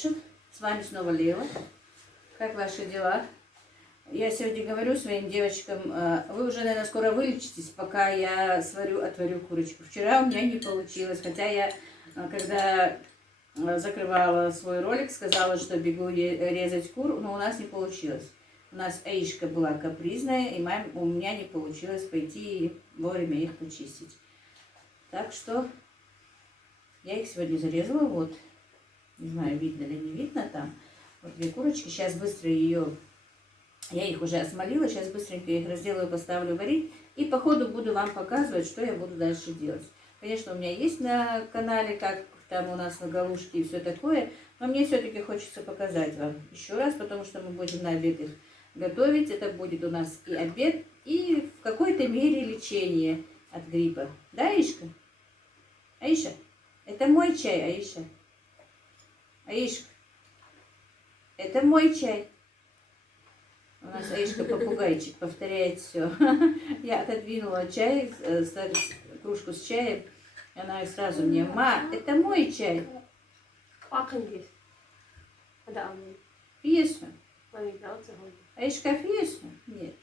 общем, с вами снова Лела. Как ваши дела? Я сегодня говорю своим девочкам, вы уже, наверное, скоро вылечитесь, пока я отварю курочку. Вчера у меня не получилось, хотя я, когда закрывала свой ролик, сказала, что бегу резать кур, но у нас не получилось. У нас Аишка была капризная, и у меня не получилось пойти и вовремя их почистить. Так что я их сегодня зарезала, вот. Не знаю, видно ли не видно там. Вот две курочки. Сейчас быстро я их уже осмолила, сейчас быстренько их разделаю, поставлю варить. И по ходу буду вам показывать, что я буду дальше делать. Конечно, у меня есть на канале, как там у нас на галушке и все такое. Но мне все-таки хочется показать вам еще раз, потому что мы будем на обед их готовить. Это будет у нас и обед, и в какой-то мере лечение от гриппа. Да, Аишка? Аиша? Это мой чай, Аиша. Аишка, это мой чай. У нас Аишка попугайчик повторяет все. Я отодвинула чай, кружку с чаем. Она сразу мне: ма, это мой чай. Фиесу. Аишка фиесу? Нет.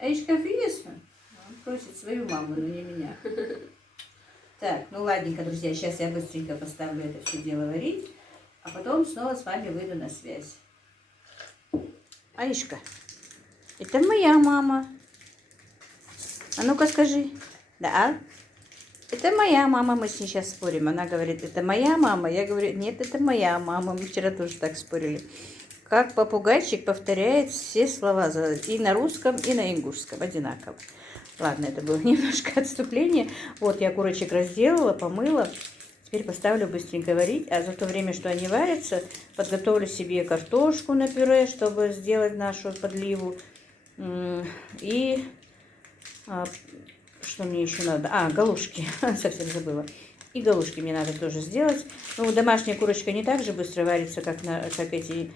Аишка фиесу? Он просит свою маму, но не меня. Так, ну ладненько, друзья, сейчас я быстренько поставлю это все дело варить, а потом снова с вами выйду на связь. Аишка, это моя мама. А ну-ка скажи. Да? Это моя мама, мы с ней сейчас спорим. Она говорит, это моя мама. Я говорю, нет, это моя мама. Мы вчера тоже так спорили. Как попугайчик повторяет все слова и на русском, и на ингушском одинаково. Ладно, это было немножко отступление. Вот я курочек разделала, помыла. Теперь поставлю быстренько варить. А за то время, что они варятся, подготовлю себе картошку на пюре, чтобы сделать нашу подливу. И что мне еще надо? Галушки. Совсем забыла. И галушки мне надо тоже сделать. Ну, домашняя курочка не так же быстро варится, как эти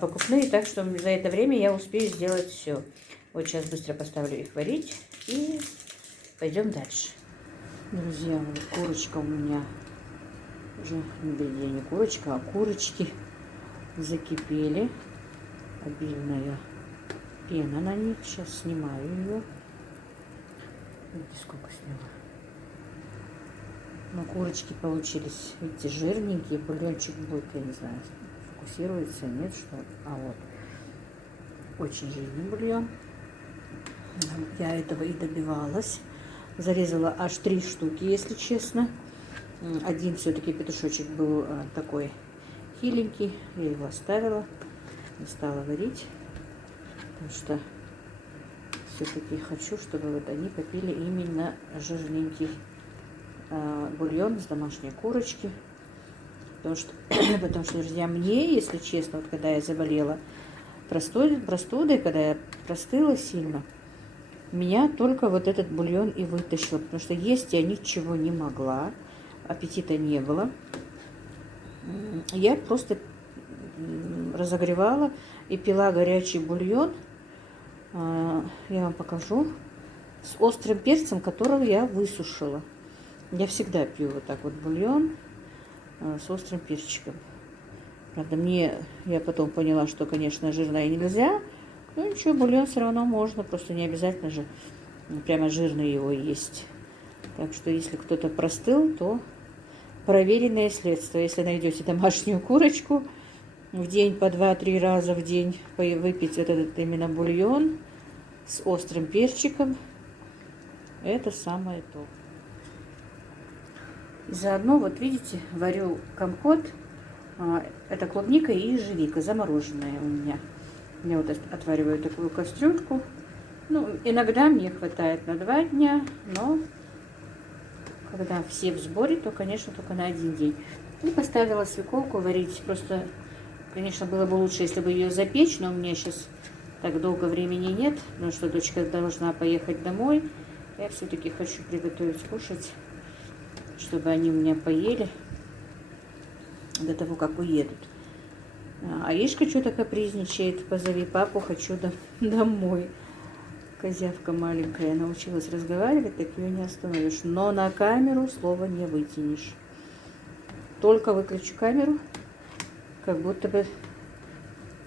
покупные. Так что за это время я успею сделать все. Вот сейчас быстро поставлю их варить и пойдем дальше. Друзья, вот курочка у меня уже, не курочка, а курочки закипели. Обильная пена на них. Сейчас снимаю ее. Видите, сколько сняла. Но курочки получились, видите, жирненькие. Бульончик будет, я не знаю, фокусируется, нет, что. А вот, очень жирный бульон. Я этого и добивалась. Зарезала аж 3 штуки, если честно. Один все-таки петушочек был такой хиленький. Я его оставила. Не стала варить. Потому что все-таки хочу, чтобы вот они попили именно жирненький бульон с домашней курочки. Потому что, друзья, мне, если честно, вот когда я заболела простудой, когда я простыла сильно, меня только вот этот бульон и вытащил, потому что есть я ничего не могла, аппетита не было. Я просто разогревала и пила горячий бульон, я вам покажу, с острым перцем, которого я высушила. Я всегда пью вот так вот бульон с острым перчиком. Правда, я потом поняла, что, конечно, жирное нельзя. Ну ничего, бульон все равно можно, просто не обязательно же прямо жирный его есть. Так что, если кто-то простыл, то проверенное средство. Если найдете домашнюю курочку, в день по 2-3 раза в день выпить вот этот именно бульон с острым перчиком, это самое то. И заодно, вот видите, варю компот. Это клубника и ежевика, замороженная у меня. Я вот отвариваю такую кастрюльку. Ну, иногда мне хватает на 2 дня, но когда все в сборе, то, конечно, только на 1 день. И поставила свеколку варить. Просто, конечно, было бы лучше, если бы ее запечь, но у меня сейчас так долго времени нет, потому что дочка должна поехать домой. Я все-таки хочу приготовить кушать, чтобы они у меня поели до того, как уедут. Аишка что-то капризничает. Позови папу, хочу домой. Козявка маленькая. Научилась разговаривать, так ее не остановишь. Но на камеру слова не вытянешь. Только выключу камеру, как будто бы,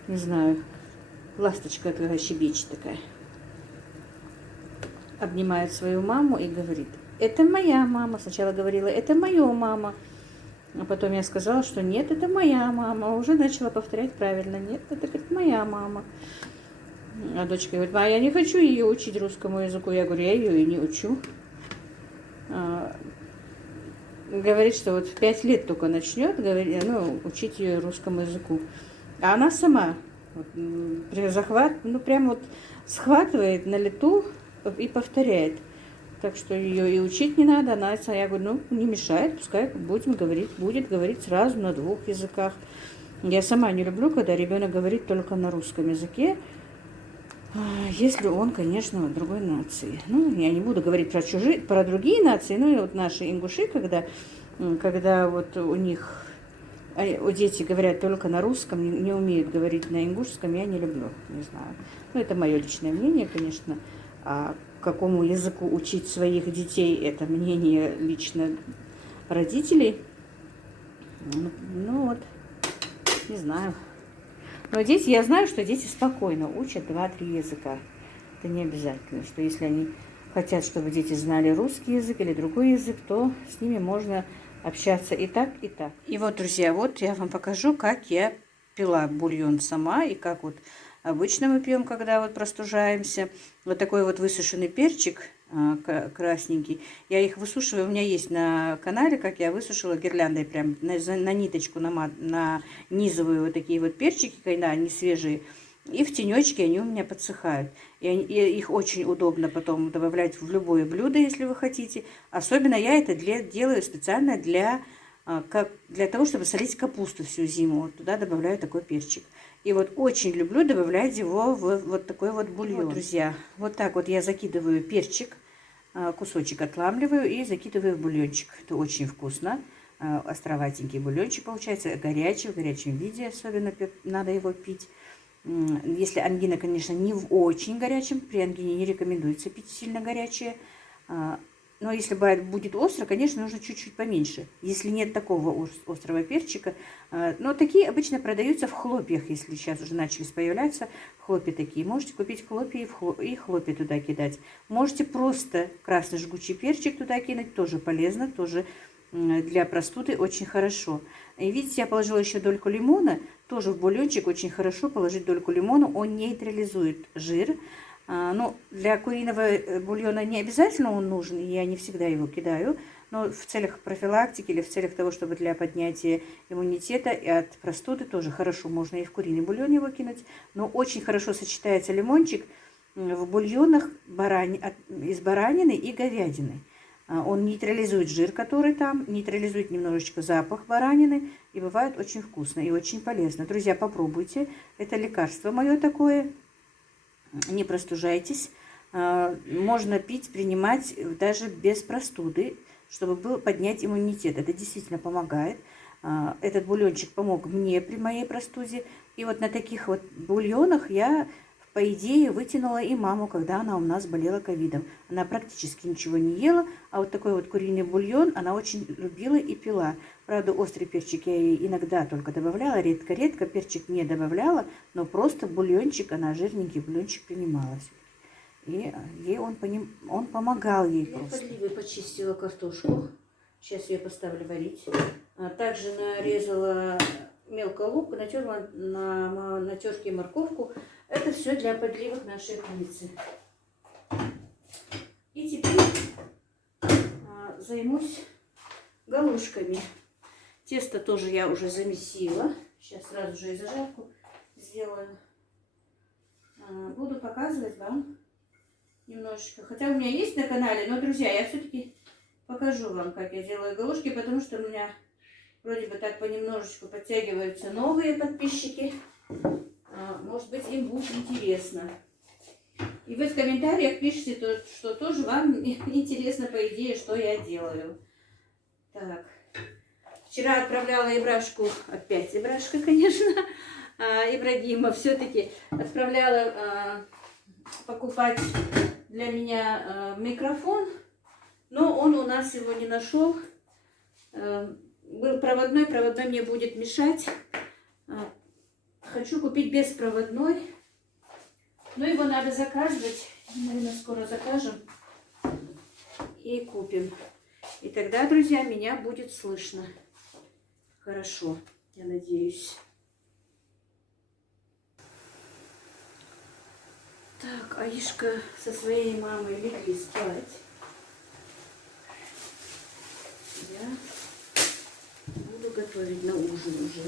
не знаю, ласточка такая щебечет такая. Обнимает свою маму и говорит: это моя мама. Сначала говорила: это моя мама. А потом я сказала, что нет, это моя мама. Уже начала повторять правильно: нет, это, говорит, моя мама. А дочка говорит: а я не хочу ее учить русскому языку. Я говорю: я ее и не учу. Говорит, что вот в 5 лет только начнет учить ее русскому языку. А она сама прям вот схватывает на лету и повторяет. Так что ее и учить не надо. Я говорю: ну, не мешает, пускай будет говорить сразу на 2 языках. Я сама не люблю, когда ребенок говорит только на русском языке, если он, конечно, другой нации. Ну, я не буду говорить про другие нации, ну и вот наши ингуши, когда вот у них дети говорят только на русском, не умеют говорить на ингушском, я не люблю, не знаю. Ну, это мое личное мнение, конечно. А какому языку учить своих детей, это мнение лично родителей. Ну вот, не знаю. Но дети, я знаю, что дети спокойно учат 2-3 языка. Это не обязательно, что если они хотят, чтобы дети знали русский язык или другой язык, то с ними можно общаться и так, и так. И вот, друзья, вот я вам покажу, как я пила бульон сама, и как вот обычно мы пьем, когда вот простужаемся. Вот такой вот высушенный перчик красненький. Я их высушиваю, у меня есть на канале, как я высушила гирляндой, прям на ниточку нанизываю вот такие вот перчики, когда они свежие. И в тенечке они у меня подсыхают. И их очень удобно потом добавлять в любое блюдо, если вы хотите. Особенно я это делаю специально для того, чтобы солить капусту всю зиму. Вот туда добавляю такой перчик. И вот очень люблю добавлять его в вот такой вот бульон. Вот, друзья, вот так вот я закидываю перчик, кусочек отламливаю и закидываю в бульончик. Это очень вкусно. Островатенький бульончик получается, горячий, в горячем виде особенно надо его пить. Если ангина, конечно, не в очень горячем, при ангине не рекомендуется пить сильно горячее. Но если будет остро, конечно, нужно чуть-чуть поменьше. Если нет такого острого перчика. Но такие обычно продаются в хлопьях, если сейчас уже начались появляться хлопья такие. Можете купить хлопья и хлопья туда кидать. Можете просто красный жгучий перчик туда кинуть, тоже полезно, тоже для простуды очень хорошо. И видите, я положила еще дольку лимона, тоже в бульончик очень хорошо положить дольку лимона, он нейтрализует жир. Ну, для куриного бульона не обязательно он нужен, и я не всегда его кидаю, но в целях профилактики или в целях того, чтобы для поднятия иммунитета и от простуды тоже хорошо можно и в куриный бульон его кинуть, но очень хорошо сочетается лимончик в бульонах из баранины и говядины. Он нейтрализует жир, который там, нейтрализует немножечко запах баранины, и бывает очень вкусно и очень полезно. Друзья, попробуйте, это лекарство мое такое. Не простужайтесь. Можно пить, принимать даже без простуды, чтобы поднять иммунитет. Это действительно помогает. Этот бульончик помог мне при моей простуде. И вот на таких вот бульонах я, по идее, вытянула и маму, когда она у нас болела ковидом. Она практически ничего не ела, а вот такой вот куриный бульон она очень любила и пила. Правда, острый перчик я ей иногда только добавляла, редко-редко перчик не добавляла, но просто бульончик, она жирненький бульончик принимала. И ей он помогал ей просто. Я подливой почистила картошку. Сейчас ее поставлю варить. Также нарезала мелко лук, натерла на терке морковку. Это все для подливок нашей курицы. И теперь займусь галушками. Тесто тоже я уже замесила. Сейчас сразу же и зажарку сделаю. Буду показывать вам немножечко. Хотя у меня есть на канале, но, друзья, я все-таки покажу вам, как я делаю галушки, потому что у меня вроде бы так понемножечку подтягиваются новые подписчики. Может быть, им будет интересно. И вы в комментариях пишите, что тоже вам интересно, по идее, что я делаю. Так. Вчера отправляла Ибрашку, опять Ибрашка, конечно, Ибрагима, все-таки отправляла покупать для меня микрофон, но он у нас его не нашел. Был проводной мне будет мешать. Хочу купить беспроводной. Но его надо заказывать. Наверное, скоро закажем. И купим. И тогда, друзья, меня будет слышно. Хорошо, я надеюсь. Так, Аишка со своей мамой легли спать. Я буду готовить на ужин уже.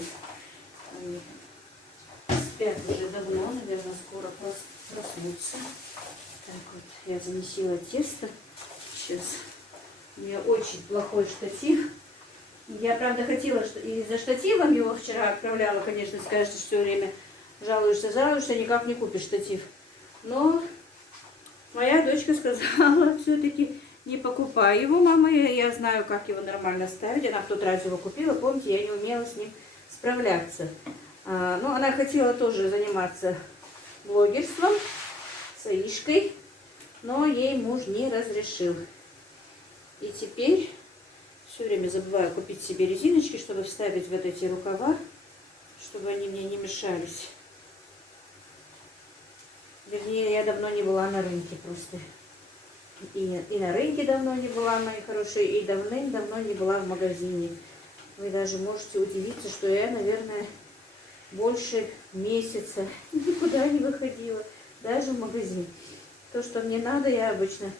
Они спят уже давно, наверное, скоро проснутся. Так вот, я замесила тесто. Сейчас у меня очень плохой штатив. Я, правда, хотела, что и за штативом его вчера отправляла, конечно, скажешь, все время жалуешься, никак не купишь штатив. Но моя дочка сказала, все-таки не покупай его, мама, я знаю, как его нормально ставить. Она в тот раз его купила, помните, я не умела с ним справляться. Ну, она хотела тоже заниматься блогерством с Аишкой, но ей муж не разрешил. И теперь все время забываю купить себе резиночки, чтобы вставить вот эти рукава, чтобы они мне не мешались. Вернее, я давно не была на рынке просто. И на рынке давно не была, мои хорошие, и давным-давно не была в магазине. Вы даже можете удивиться, что я, наверное, больше месяца никуда не выходила, даже в магазин. То, что мне надо, я обычно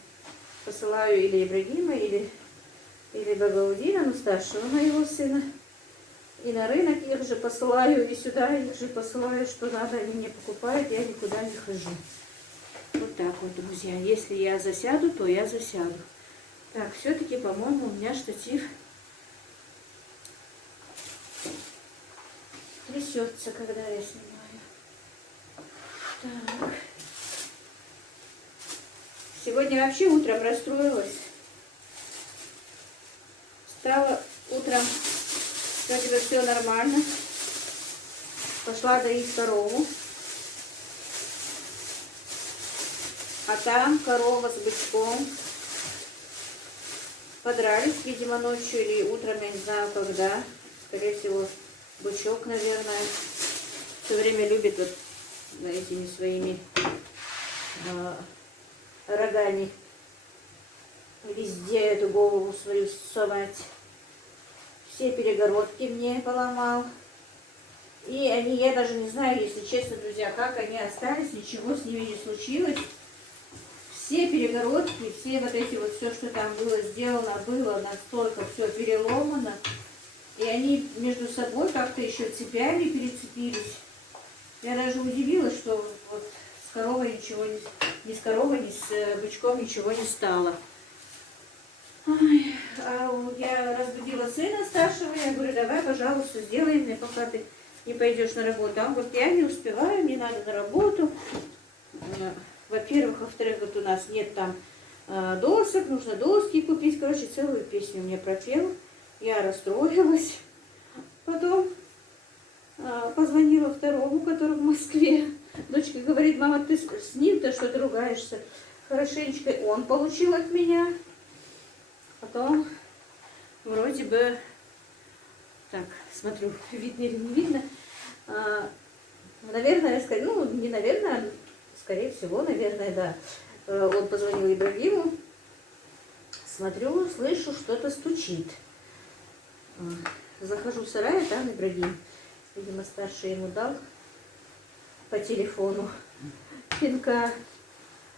посылаю или Ибрагима, или Багаудина, ну, старшего моего сына. И на рынок их же посылаю, и сюда их же посылаю, что надо, они мне покупают, я никуда не хожу. Вот так вот, друзья. Если я засяду, то я засяду. Так, все-таки, по-моему, у меня штатив трясется, когда я снимаю. Так. Сегодня вообще утром расстроилась. Встала утром, вроде бы все нормально. Пошла доить корову. А там корова с бычком подрались, видимо, ночью или утром, я не знаю когда. Скорее всего, бычок, наверное, все время любит вот этими своими рогами везде эту голову свою совать. Все перегородки мне поломал. И они, я даже не знаю, если честно, друзья, как они остались, ничего с ними не случилось. Все перегородки, все вот эти вот, все, что там было сделано, было настолько все переломано. И они между собой как-то еще цепями перецепились. Я даже удивилась, что вот с коровой ничего, ни с коровой, ни с бычком ничего не стало. Ой, а я разбудила сына старшего, я говорю, давай, пожалуйста, сделай мне, пока ты не пойдешь на работу. А он говорит, я не успеваю, мне надо на работу. Во-первых, во-вторых, вот у нас нет там досок, нужно доски купить. Короче, целую песню мне пропел. Я расстроилась. Потом позвонила второму, который в Москве. Дочка говорит, мама, ты с ним-то что ты ругаешься? Хорошенечко он получил от меня. Потом вроде бы, так, смотрю, видно или не видно, наверное, ну, не наверное, скорее всего, наверное, да. Он позвонил Ибрагиму, смотрю, слышу, что-то стучит. Захожу в сарай, а там Ибрагим. Видимо, старший ему дал по телефону пинка.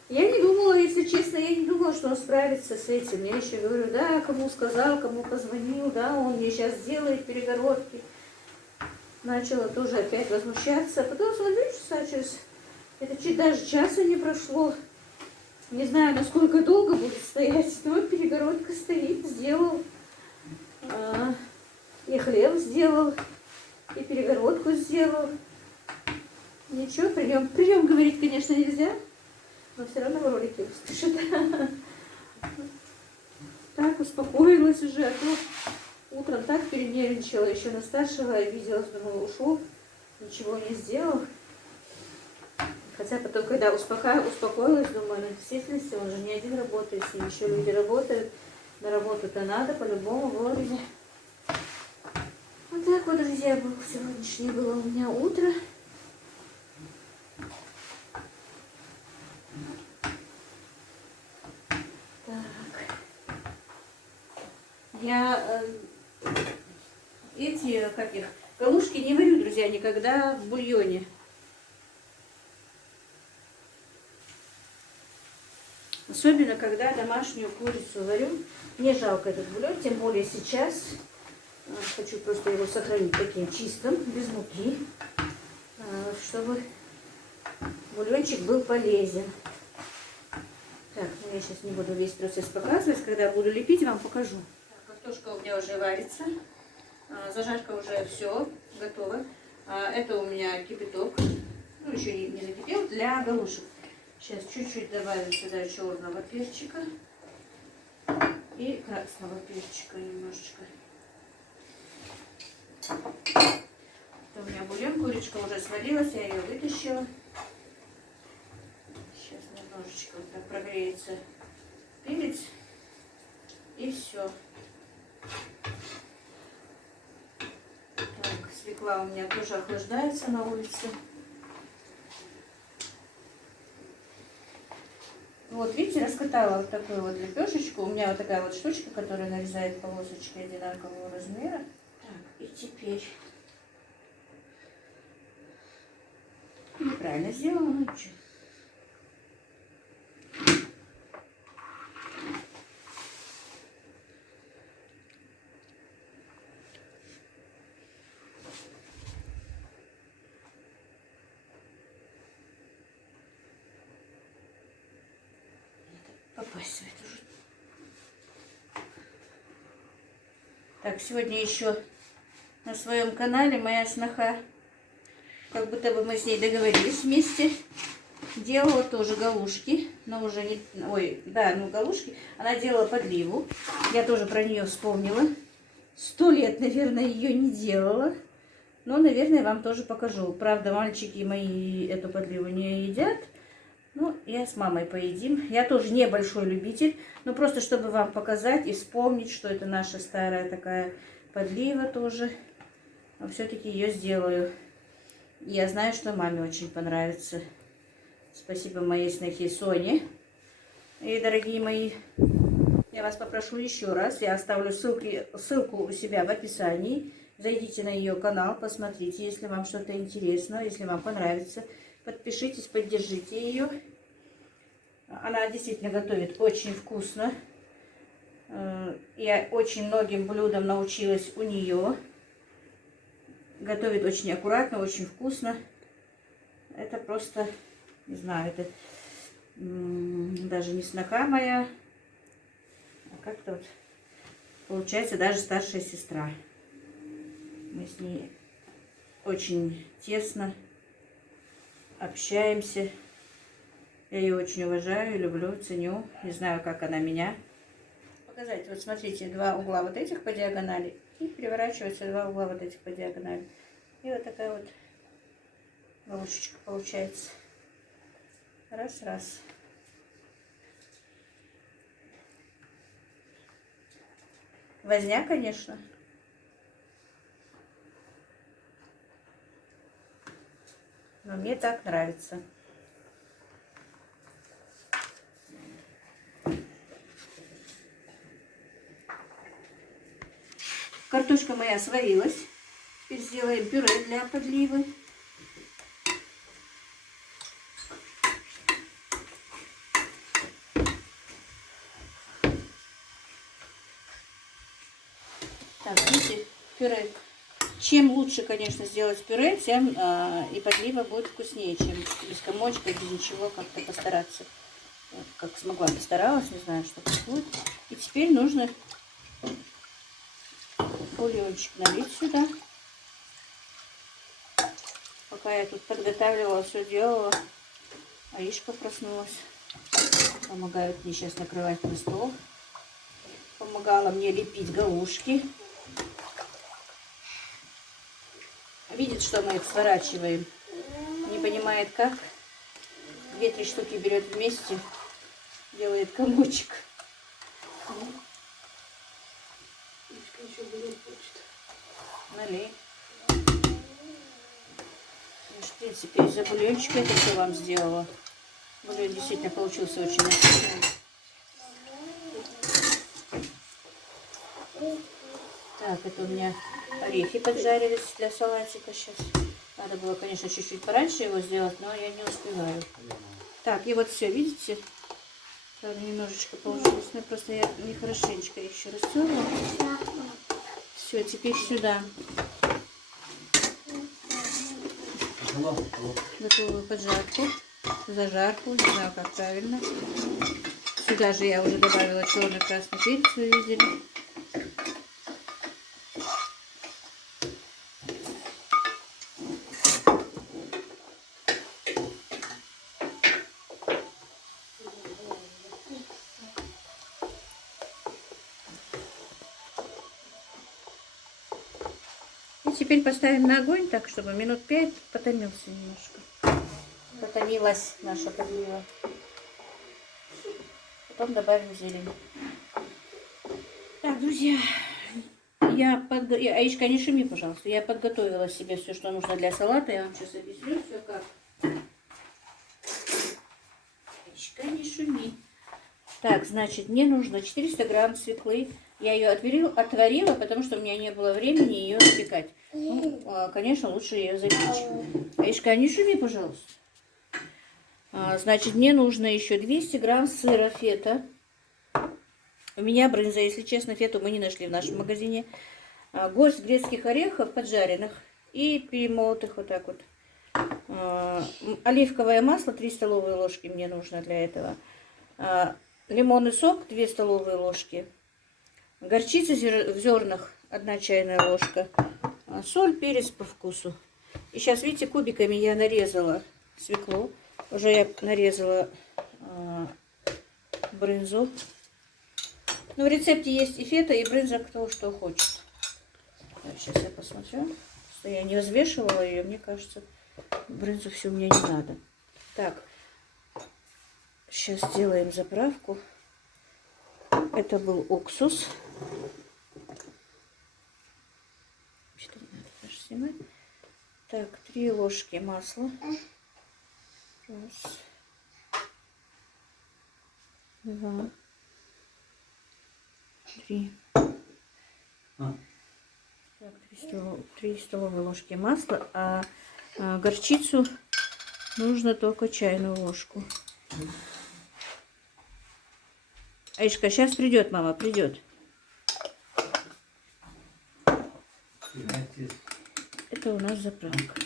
Я не думала, если честно, я не думала, что он справится с этим. Я еще говорю, да, кому сказал, кому позвонил, да, он мне сейчас сделает перегородки. Начала тоже опять возмущаться. Потом смотрю, часа через... Это чуть даже часа не прошло. Не знаю, насколько долго будет стоять. Но вот перегородка стоит, сделал. И хлеб сделал, и перегородку сделал. Ничего, прием говорить, конечно, нельзя. Но все равно в ролике услышит. Так, успокоилась уже. А то утром так перенервничала. Еще на старшего обиделась, думала, ушел. Ничего не сделал. Хотя потом, когда успокоилась, думаю, ну, в действительности он же не один работает, с ним еще люди работают. На работу-то надо, по-любому вовремя. Вот так вот, друзья, сегодняшнее было у меня утро. Я эти, как их, галушки не варю, друзья, никогда в бульоне. Особенно, когда домашнюю курицу варю. Мне жалко этот бульон, тем более сейчас. Хочу просто его сохранить таким чистым, без муки, чтобы бульончик был полезен. Так, ну я сейчас не буду весь процесс показывать. Когда буду лепить, вам покажу. Так, картошка у меня уже варится. Зажарка уже все, готова. Это у меня кипяток. Ну, еще не закипел, для галушек. Сейчас чуть-чуть добавим сюда черного перчика и красного перчика немножечко. Это у меня бульон, курочка уже сварилась, я ее вытащила. Сейчас немножечко вот так прогреется перец и все. Так, свекла у меня тоже охлаждается на улице. Вот, видите, раскатала вот такую вот лепешечку. У меня вот такая вот штучка, которая нарезает полосочки одинакового размера. Так, и теперь... Неправильно сделала, ну ничего. Попасть в эту же. Так, сегодня еще на своем канале моя сноха, как будто бы мы с ней договорились вместе, делала тоже галушки, но уже не, ой, да, ну галушки, она делала подливу, я тоже про нее вспомнила, 100 лет, наверное, ее не делала, но, наверное, вам тоже покажу. Правда, мальчики мои эту подливу не едят. Ну, я с мамой поедим. Я тоже не большой любитель, но просто чтобы вам показать и вспомнить, что это наша старая такая подлива тоже. Но все-таки ее сделаю. Я знаю, что маме очень понравится. Спасибо моей снохе Соне. И, дорогие мои, я вас попрошу еще раз. Я оставлю ссылку у себя в описании. Зайдите на ее канал, посмотрите, если вам что-то интересно, если вам понравится. Подпишитесь, поддержите ее. Она действительно готовит очень вкусно. Я очень многим блюдам научилась у нее. Готовит очень аккуратно, очень вкусно. Это просто, не знаю, это даже не сноха моя, а как-то вот получается даже старшая сестра. Мы с ней очень тесно общаемся. Я ее очень уважаю, люблю, ценю. Не знаю, как она меня. Показать. Вот смотрите, два угла вот этих по диагонали. И переворачиваются два угла вот этих по диагонали. И вот такая вот галушечка получается. Раз-раз. Возня, конечно. Но мне так нравится. Картошка моя сварилась. Теперь сделаем пюре для подливы. Так, видите, пюре. Чем лучше, конечно, сделать пюре, тем и подлива будет вкуснее, чем без комочка, без ничего, как-то постараться. Вот, как смогла, постаралась, не знаю, что будет. И теперь нужно бульончик налить сюда. Пока я тут подготавливала, все делала, Аишка проснулась. Помогает мне сейчас накрывать на стол. Помогала мне лепить галушки. Видит, что мы их сворачиваем. Не понимает как. 2-3 штуки берет вместе. Делает комочек. Налей. Ишь ты. принципе, из-за бульончика это все вам сделала. Бульон действительно получился очень насыщенный. Так, это у меня орехи поджарились для салатика сейчас. Надо было, конечно, чуть-чуть пораньше его сделать, но я не успеваю. Так, и вот все, видите? Правда, немножечко получилось, но просто я не хорошенечко еще растерла. Все, теперь сюда. Готовую поджарку, зажарку, не знаю, как правильно. Сюда же я уже добавила черный красный перец, вы видели. И теперь поставим на огонь так, чтобы минут 5 потомился немножко. Потомилась наша подлива. Потом добавим зелень. Так, друзья, Аишка, не шуми, пожалуйста. Я подготовила себе все, что нужно для салата. Я вам сейчас объясню все как. Аишка, не шуми. Так, значит, мне нужно 400 грамм свеклы. Я ее отварила, потому что у меня не было времени ее запекать. Ну, конечно, лучше ее запечь. Аишка, не шуми, пожалуйста. Значит, мне нужно еще 200 грамм сыра фета. У меня брынза, если честно, фету мы не нашли в нашем магазине. Горсть грецких орехов поджаренных и перемолотых вот так вот. Оливковое масло 3 столовые ложки мне нужно для этого. Лимонный сок 2 столовые ложки. Горчица в зернах 1 чайная ложка. Соль, перец по вкусу. И сейчас, видите, кубиками я нарезала свеклу. Уже я нарезала брынзу. Ну, в рецепте есть и фета, и брынза, кто что хочет. Так, сейчас я посмотрю. Что я не взвешивала ее, мне кажется, брынзу всю мне не надо. Так, сейчас сделаем заправку. Это был уксус. Что-то не надо даже снимать. Так, 3 ложки масла. 1, 2, 3. Так, 3 столовые ложки масла, а горчицу нужно только чайную ложку. Аишка, сейчас придет, мама, придет. Это у нас заправка.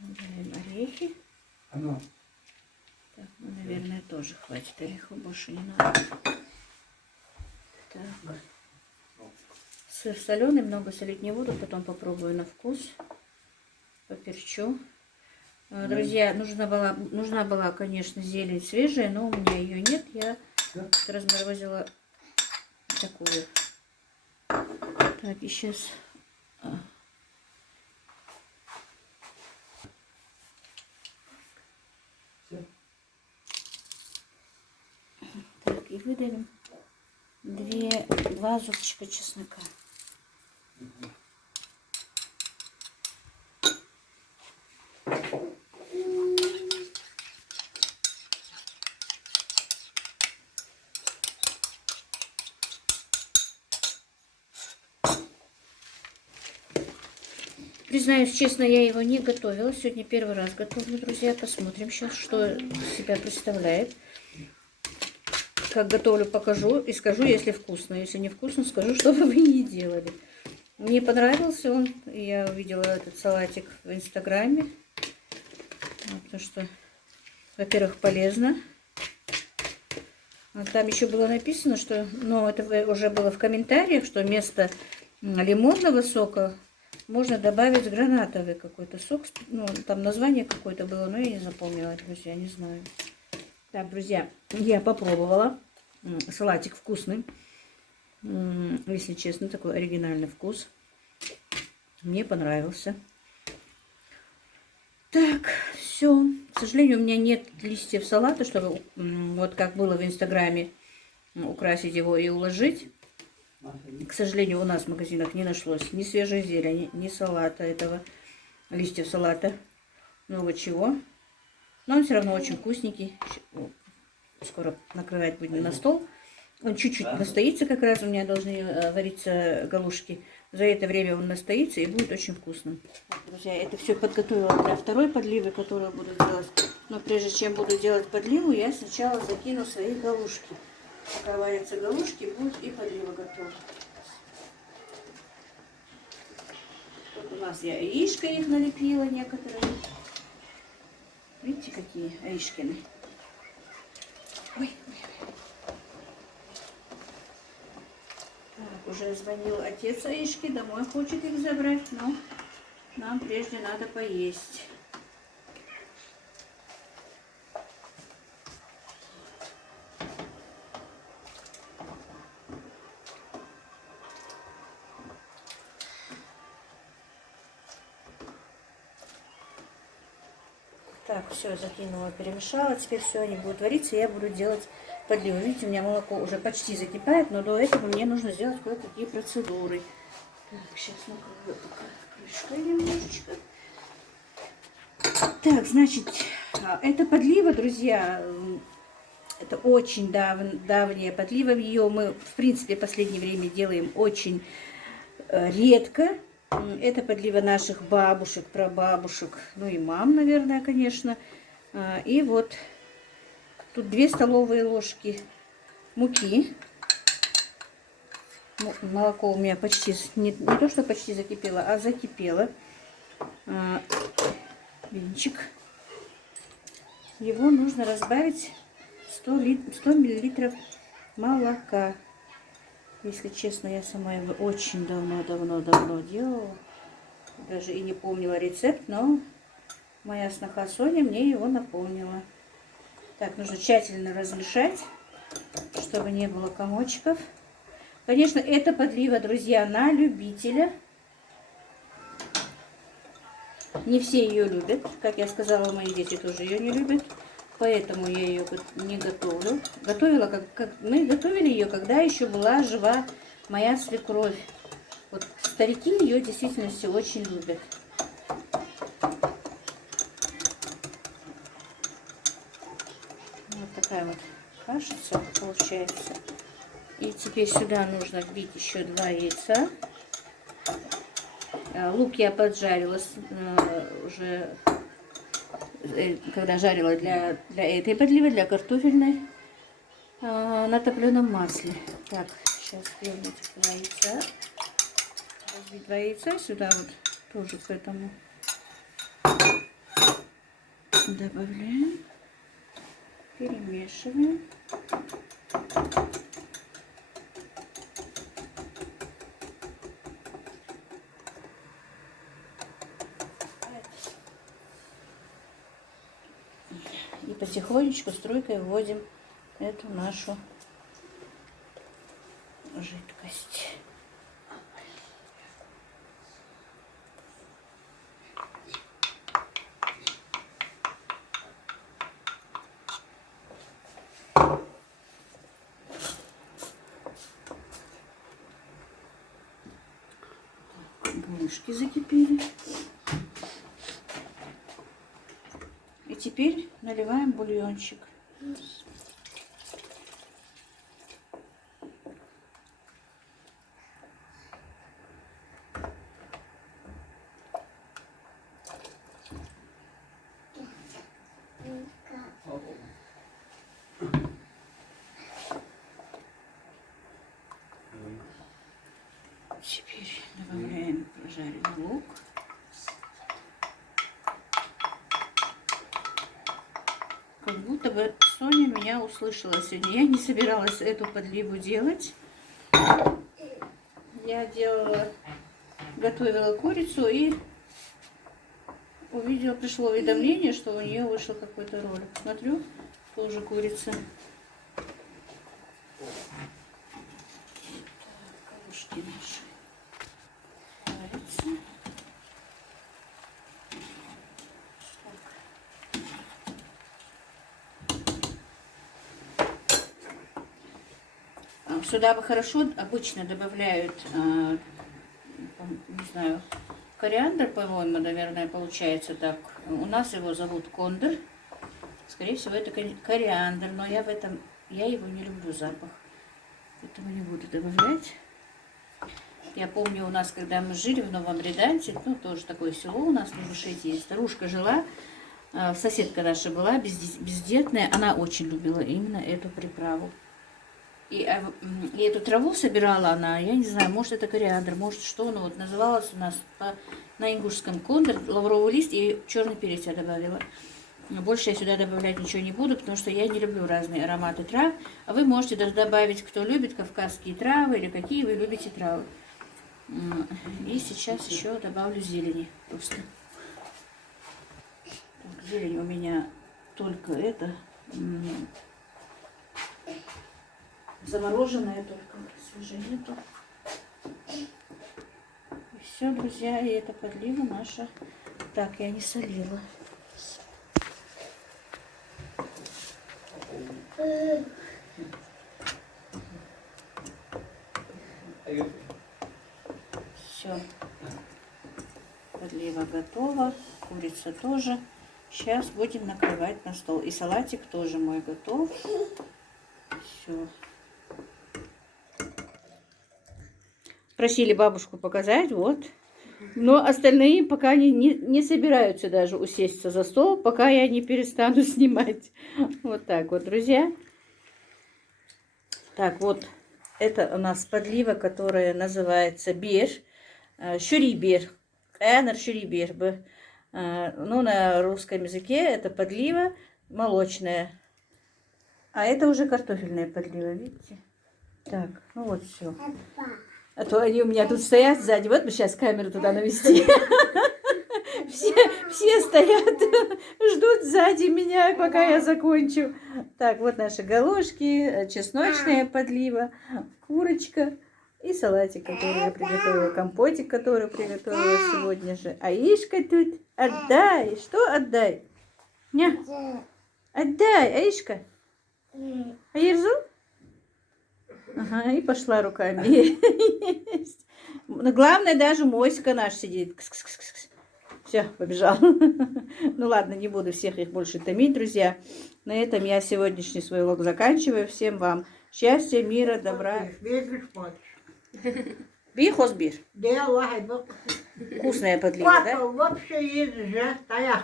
Добавим орехи. Так, ну, наверное, тоже хватит орехов, больше не надо. Так. Сыр соленый, много солить не буду, потом попробую на вкус. Поперчу. Друзья, нужна была, конечно, зелень свежая, но у меня ее нет. Я разморозила такую. Так, и сейчас... Так, и выдавим 2 зубчика чеснока. Признаюсь честно, я его не готовила. Сегодня первый раз готовлю, друзья. Посмотрим сейчас, что из себя представляет. Как готовлю, покажу и скажу, если вкусно. Если не вкусно, скажу, чтобы вы не делали. Мне понравился он. Я увидела этот салатик в Инстаграме. Потому что, во-первых, полезно. Там еще было написано, что, ну, это уже было в комментариях, что вместо лимонного сока можно добавить гранатовый какой-то сок. Ну, там название какое-то было, но я не запомнила, друзья, не знаю. Так, друзья, я попробовала. Салатик вкусный. Если честно, такой оригинальный вкус. Мне понравился. Так, все. все. К сожалению, у меня нет листьев салата, чтобы вот как было в Инстаграме, украсить его и уложить. К сожалению, у нас в магазинах не нашлось ни свежей зелени, ни салата этого, листьев салата, много чего. Но он все равно очень вкусненький. Скоро накрывать будем на стол. Он чуть-чуть настоится, как раз у меня должны вариться галушки. За это время он настоится и будет очень вкусным. Друзья, это все подготовила для второй подливы, которую буду делать. Но прежде чем буду делать подливу, я сначала закину свои галушки. Пока варятся галушки, будет и подлива готова. Тут у нас я яичко их налепила некоторые. Видите, какие яичкины. Ой, ой, ой. Так, уже звонил отец Аишки, домой хочет их забрать, но нам прежде надо поесть. Так, все, закинула, перемешала. Теперь все, они будут вариться, и я буду делать подливу. Видите, у меня молоко уже почти закипает, но до этого мне нужно сделать кое-какие процедуры. Так, сейчас накрою пока крышкой немножечко. Так, значит, эта подлива, друзья, это очень давняя подлива. Ее мы, в принципе, в последнее время делаем очень редко. Это подлива наших бабушек, прабабушек, ну и мам, наверное, конечно. И вот тут 2 столовые ложки муки. Молоко у меня почти, не то что почти закипело, а закипело. Венчик. Его нужно разбавить 100 миллилитров молока. Если честно, я сама его очень давно делала. Даже и не помнила рецепт, но моя сноха Соня мне его напомнила. Так, нужно тщательно размешать, чтобы не было комочков. Конечно, это подлива, друзья, на любителя. Не все ее любят. Как я сказала, мои дети тоже ее не любят. Поэтому я ее не готовлю. Мы готовили ее, когда еще была жива моя свекровь. Вот старики ее в действительности очень любят. Вот такая вот кашица получается. И теперь сюда нужно вбить еще 2 яйца. Лук я поджарила уже, когда жарила для этой подливы, для картофельной, на топленом масле. Так, сейчас берем эти 2 яйца. Разбить 2 яйца сюда вот тоже к этому добавляем, перемешиваем. И потихонечку струйкой вводим эту нашу жидкость. Галушки закипели. И теперь наливаем бульончик. Теперь добавляем прожаренный лук. Как будто бы Соня меня услышала сегодня. Я не собиралась эту подливу делать. Я готовила курицу и пришло уведомление, что у нее вышел какой-то ролик. Смотрю, тоже курица. Калушки наши варятся. Сюда бы хорошо обычно добавляют, не знаю, кориандр, по-моему, наверное, получается так. У нас его зовут кондор. Скорее всего, это кориандр, но я его не люблю запах. Поэтому не буду добавлять. Я помню, у нас, когда мы жили в Новом Риданте, ну, тоже такое село у нас в Ингушетии, старушка жила, соседка наша была, бездетная, она очень любила именно эту приправу. И эту траву собирала она, я не знаю, может это кориандр, может что, но вот называлась у нас на ингушском кондор, лавровый лист и черный перец я добавила. Но больше я сюда добавлять ничего не буду, потому что я не люблю разные ароматы трав. А вы можете даже добавить, кто любит кавказские травы или какие вы любите травы. И сейчас еще добавлю зелени просто. Так, зелень у меня только это замороженная, только свежая нету. И все, друзья, и это подлива наша. Так, я не солила. Все, подлива готова, курица тоже. Сейчас будем накрывать на стол. И салатик тоже мой готов. Все. Просили бабушку показать, вот. Но остальные пока не собираются даже усесться за стол, пока я не перестану снимать. Вот так вот, друзья. Так, вот. Это у нас подлива, которая называется бир. Шурибир. Шурибир. Ну, на русском языке это подлива молочная. А это уже картофельная подлива, видите? Так, ну вот все. А то они у меня тут стоят сзади. Вот бы сейчас камеру туда навести. Все стоят, ждут сзади меня, пока я закончу. Так, вот наши галушки, чесночная подлива, курочка и салатик, который я приготовила, компотик, который приготовила сегодня же. Аишка тут, отдай. Что отдай? Ня? Отдай, Аишка. Аирзу? Ага, и пошла руками. Но главное, даже Моська наш сидит. Все, побежал. Ну ладно, не буду всех их больше томить, друзья. На этом я сегодняшний свой влог заканчиваю. Всем вам счастья, мира, добра. Бихозбир. Вкусная подлива, да?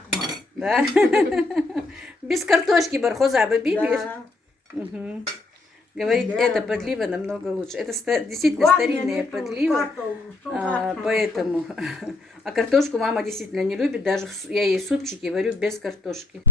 Да? Без картошки бархоза бы бибир. Угу. Говорит, эта подлива намного лучше. Это действительно старинная подлива, поэтому. А картошку мама действительно не любит, даже я ей супчики варю без картошки.